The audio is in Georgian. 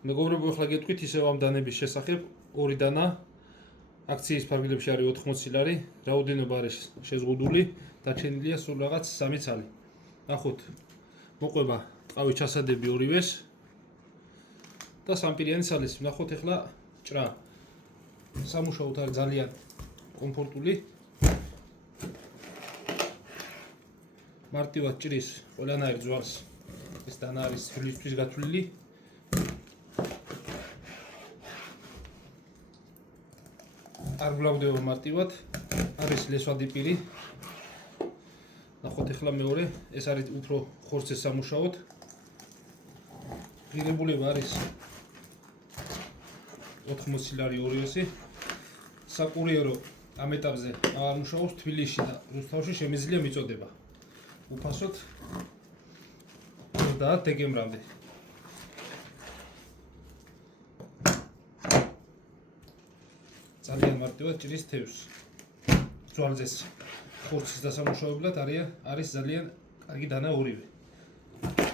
მეგობრებო, ახლა გეტყვით ისევ ამ დანების შესახებ. ორი დანა აქციის ფარგლებში არის 80 ლარი, რაოდენობა არის შეზღუდული, დარჩენილია სულ რაღაც 3 ცალი. ნახოთ, მოყვება ტყავის ჩასადები ორივეს და სამპირიანი ცალის. ნახოთ ახლა ჭრა. სამუშაოდ არის ძალიან კომფორტული. მარტივად ჭრის ყველანაირ ძვალს. ეს დანა არის თვლისთვის გათვლილი. არ გლავდება მარტივად, არის ლესვადი პირი. ნახოთ ახლა მეორე, ეს არის უფრო ხორცე სამუშაოდ. ღირებულება არის 80 ლარი ორივესი. საკურიერო ამ ეტაპზე აღარ მუშაობს, თბილისში და რუსთავში შემიძლია მიწოდება. უფასოდ 30 დეკემბრამდე. ძალიან მარტივად ჭრის თევზს. ძვალზეს ხორცის დასამუშავებლად არის ძალიან კარგი დანა ორივე.